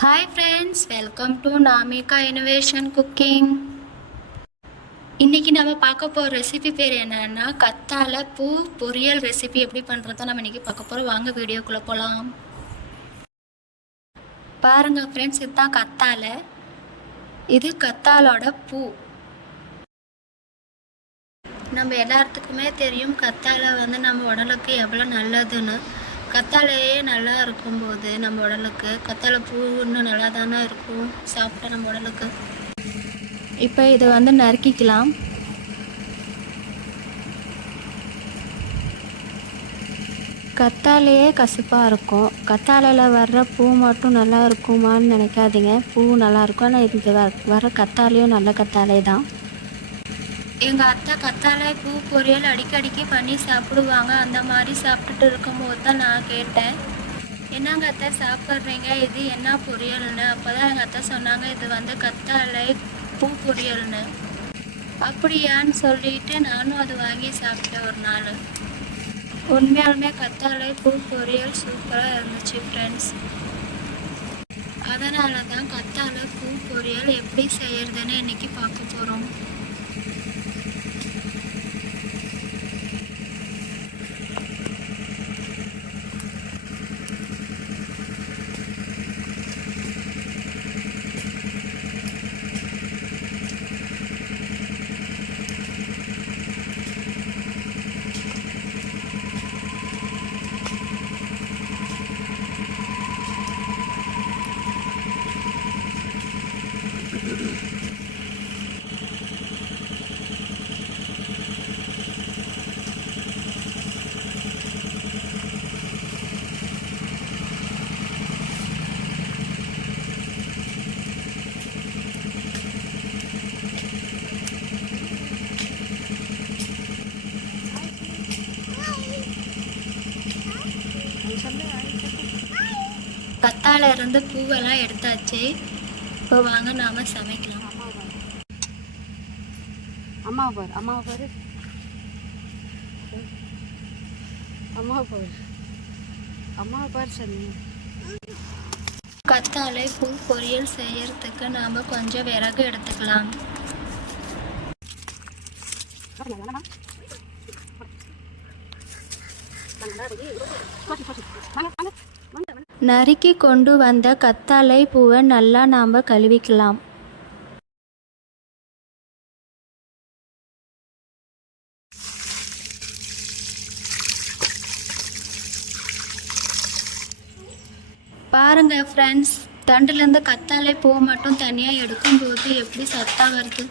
Hi friends, welcome to நாமிகா innovation cooking. இன்றைக்கி நம்ம பார்க்க போகிற ரெசிபி பேர் என்னென்னா கத்தாழை பூ பொரியல் ரெசிபி எப்படி பண்ணுறதோ நம்ம இன்றைக்கி பார்க்க போகிறோம். வாங்க வீடியோக்குள்ளே போகலாம். பாருங்கள் ஃப்ரெண்ட்ஸ், இதுதான் கத்தாழை. இது கத்தாழோட பூ. நம்ம எல்லாத்துக்குமே தெரியும் கத்தாழை நம்ம உடலுக்கு எவ்வளோ நல்லதுன்னு. கத்தாழையே நல்லா இருக்கும்போது நம்ம உடலுக்கு கத்தாழை பூ இன்னும் நல்லா தானே இருக்கும் சாப்பிட்டா நம்ம உடலுக்கு. இப்போ இதை நறுக்கிக்கலாம். கத்தாழையே கசப்பாக இருக்கும். கத்தாழையில் வர்ற பூ மட்டும் நல்லா இருக்குமான்னு நினைக்காதீங்க. பூ நல்லாயிருக்கும், ஆனால் இது வர கத்தாழையும் நல்ல கத்தாழை தான். எங்கள் அத்தை கத்தாழை பூ பொரியல் அடிக்கடிக்கு பண்ணி சாப்பிடுவாங்க. அந்த மாதிரி சாப்பிட்டுட்டு இருக்கும்போது தான் நான் கேட்டேன், என்னங்க அத்தை சாப்பிட்றீங்க, இது என்ன பொரியல்னு. அப்போ தான் எங்கள் அத்தை சொன்னாங்க, இது கத்தாழை பூ பொரியல்னு. அப்படியான்னு சொல்லிட்டு நானும் அது வாங்கி சாப்பிட்டேன் ஒரு நாள். உண்மையாலுமே கத்தாழை பூ பொரியல் சூப்பராக இருந்துச்சு ஃப்ரெண்ட்ஸ். அதனால தான் கத்தாழை பூ பொரியல் எப்படி செய்யறதுன்னு இன்னைக்கு பார்க்க போகிறோம். கத்தாழை இருந்து பூவெல்லாம் எடுத்தாச்சு. இப்போ வாங்க நாம சமைக்கலாம். கத்தாழை பூ பொரியல் செய்யறதுக்கு நாம கொஞ்சம் விறகு எடுத்துக்கலாம். நறுக்கி கொண்டு வந்த கத்தாழை பூவை நல்லா நாம் கழுவிக்கலாம். பாருங்க ஃப்ரெண்ட்ஸ், தண்டுலேருந்து கத்தாழை பூ மட்டும் தனியாக எடுக்கும்போது எப்படி சத்தா வருது.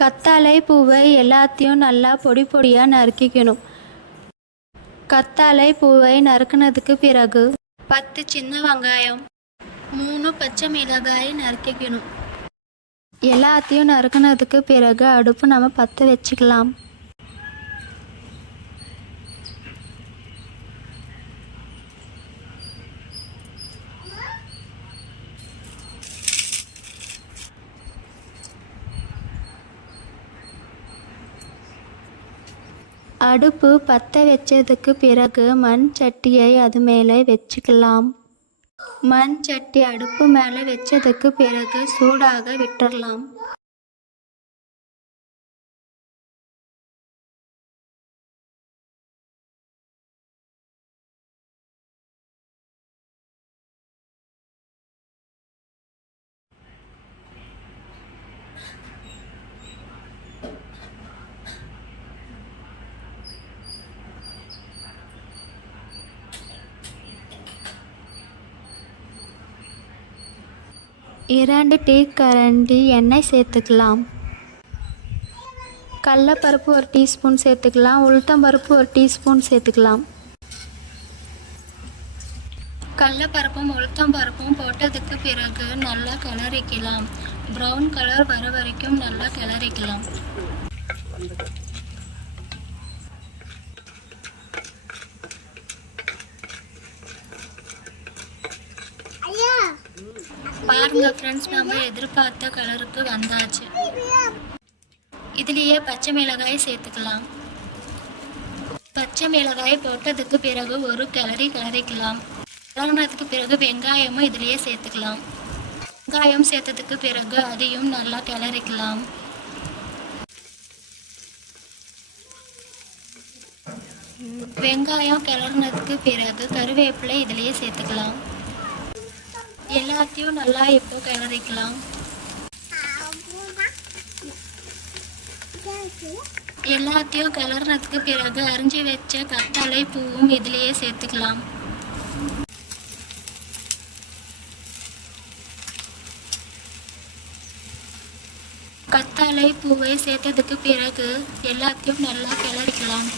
கத்தாழை பூவை எல்லாத்தையும் நல்லா பொடி பொடியாக நறுக்கிக்கணும். கத்தாழை பூவை நறுக்கினதுக்கு பிறகு 10 சின்ன வெங்காயம், 3 பச்சை மிளகாய் நறுக்கிக்கணும். எல்லாத்தையும் நறுக்கினதுக்கு பிறகு அடுப்பு நம்ம பற்ற வச்சுக்கலாம். அடுப்பு பற்ற வச்சதுக்கு பிறகு மண் சட்டியை அது மேலே வச்சுக்கலாம். மண் சட்டி அடுப்பு மேலே வச்சதுக்கு பிறகு சூடாக விட்டுறலாம். இரண்டு டீ கரண்டி எண்ணெய் சேர்த்துக்கலாம். கடலைப்பருப்பு 1 டீஸ்பூன் சேர்த்துக்கலாம். உளுத்தம்பருப்பு 1 டீஸ்பூன் சேர்த்துக்கலாம். கடலைப்பருப்பும் உளுத்தம்பருப்பும் போட்டதுக்கு பிறகு நல்லா கிளறிக்கலாம். ப்ரௌன் கலர் வர வரைக்கும் நல்லா கிளறிக்கலாம். பாருங்க ஃப்ரெண்ட்ஸ், நம்ம எதிர்பார்த்த கலருக்கு வந்தாச்சு. இதுலேயே பச்சை மிளகாய் சேர்த்துக்கலாம். பச்சை மிளகாய் போட்டதுக்கு பிறகு ஒரு கிளறிக்கலாம். கிளறினதுக்கு பிறகு வெங்காயமும் இதுலேயே சேர்த்துக்கலாம். வெங்காயம் சேர்த்ததுக்கு பிறகு அதையும் நல்லா கிளறிக்கலாம். வெங்காயம் கிளறினதுக்கு பிறகு கருவேப்பிலை இதுலேயே சேர்த்துக்கலாம். எல்லாத்தையும் நல்லா இப்போ கிளறிக்கலாம். எல்லாத்தையும் கிளறினதுக்கு பிறகு அரிஞ்சு வச்ச கத்தாழை பூவும் இதுலேயே சேர்த்துக்கலாம். கத்தாழை பூவை சேர்த்ததுக்கு பிறகு எல்லாத்தையும் நல்லா கிளறிக்கலாம்.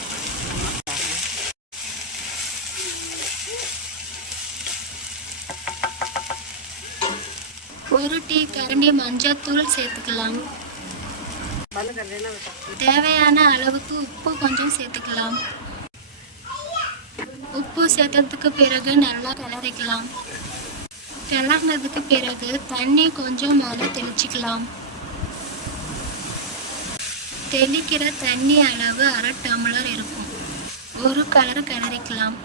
ஒரு டீ கரண்டி மஞ்சத்தூள் சேர்த்துக்கலாம். தேவையான அளவுக்கு உப்பு கொஞ்சம் சேர்த்துக்கலாம். உப்பு சேர்த்ததுக்கு பிறகு நல்லா கிளறிக்கலாம். கிளறினதுக்கு பிறகு தண்ணி கொஞ்சம் மேலே தெளிச்சிக்கலாம். தெளிக்கிற தண்ணி அளவு 1/2 டம்ளர் இருக்கும். ஒரு கிளறிக்கலாம்.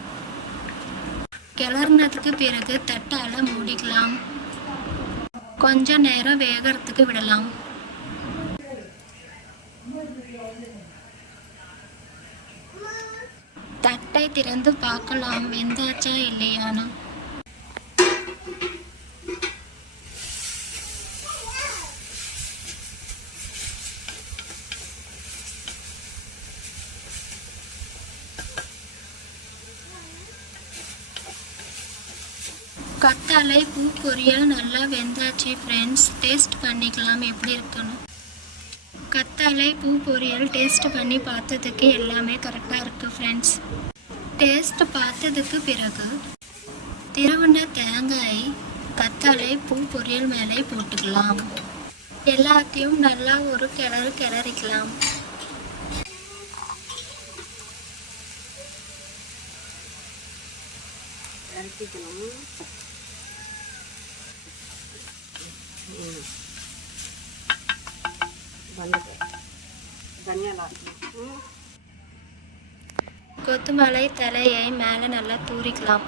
கிளறினதுக்கு பிறகு தட்டால மூடிக்கலாம். கொஞ்ச நேரம் வேகறதுக்கு விடலாம். தட்டை திறந்து பார்க்கலாம் வெந்தாச்சா இல்லையானா. கத்தாழை பூ பொரியல் நல்லா வெந்தாச்சு ஃப்ரெண்ட்ஸ். டேஸ்ட் பண்ணிக்கலாம் எப்படி இருக்குன்னு. கத்தாழை பூ பொரியல் டேஸ்ட் பண்ணி பார்த்ததுக்கு எல்லாமே கரெக்டாக இருக்குது ஃப்ரெண்ட்ஸ். டேஸ்ட் பார்த்ததுக்கு பிறகு திருவண்ண தேங்காய் கத்தாழை பூ பொரியல் மேலே போட்டுக்கலாம். எல்லாத்தையும் நல்லா ஒரு கிளறிக்கலாம். கொத்தமல்லி தலையை மேலே நல்லா தூரிக்கலாம்.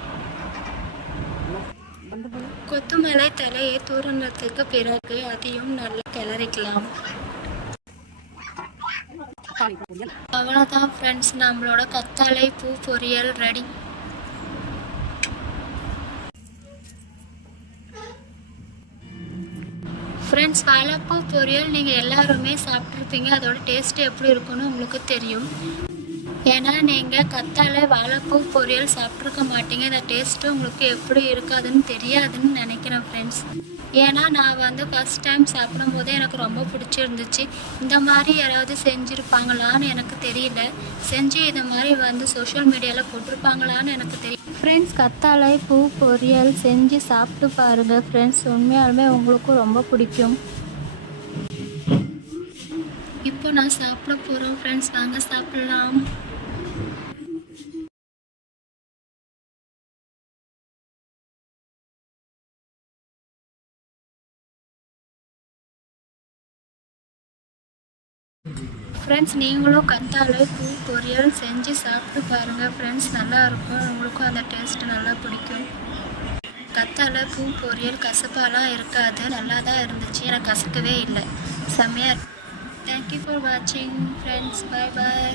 கொத்தமல்லி தலையை தூரினதுக்கு பிறகு அதையும் நல்லா கிளறிக்கலாம். அவ்வளோதான் ஃப்ரெண்ட்ஸ், நம்மளோட கத்தாழை பூ பொரியல் ரெடி. ஃப்ரெண்ட்ஸ், வாழைப்பூ பொரியல் நீங்கள் எல்லாருமே சாப்பிட்ருப்பீங்க. அதோட டேஸ்ட் எப்படி இருக்குன்னு உங்களுக்கு தெரியும். ஏன்னா நீங்கள் கத்தாழை வாழைப்பூ பொரியல் சாப்பிட்ருக்க மாட்டீங்க. இந்த டேஸ்ட்டு உங்களுக்கு எப்படி இருக்காதுன்னு தெரியாதுன்னு நினைக்கிறேன் ஃப்ரெண்ட்ஸ். ஏன்னா நான் ஃபஸ்ட் டைம் சாப்பிடும்போதே எனக்கு ரொம்ப பிடிச்சிருந்துச்சு. இந்த மாதிரி யாராவது செஞ்சுருப்பாங்களான்னு எனக்கு தெரியல. செஞ்சு இந்த மாதிரி சோஷியல் மீடியாவில் போட்டிருப்பாங்களான்னு எனக்கு தெரியும். ஃப்ரெண்ட்ஸ், கத்தாழை பூ பொரியல் செஞ்சு சாப்பிட்டு பாருங்கள் ஃப்ரெண்ட்ஸ். உண்மையாலுமே உங்களுக்கும் ரொம்ப பிடிக்கும். இப்போ நான் சாப்பிட போகிறோம் ஃப்ரெண்ட்ஸ். வாங்க சாப்பிட்லாம். ஃப்ரெண்ட்ஸ், நீங்களும் கத்தாழை பூ பொரியல் செஞ்சு சாப்பிட்டு பாருங்கள் ஃப்ரெண்ட்ஸ். நல்லாயிருக்கும். உங்களுக்கும் அந்த டேஸ்ட்டு நல்லா பிடிக்கும். கத்தாழை பூ பொரியல் கசப்பாலாம் இருக்காது, நல்லா தான் இருந்துச்சு, எனக்கு கசக்கவே இல்லை, செம்மையாக. தேங்க்யூ ஃபார் வாட்சிங் ஃப்ரெண்ட்ஸ், பாய் பாய்.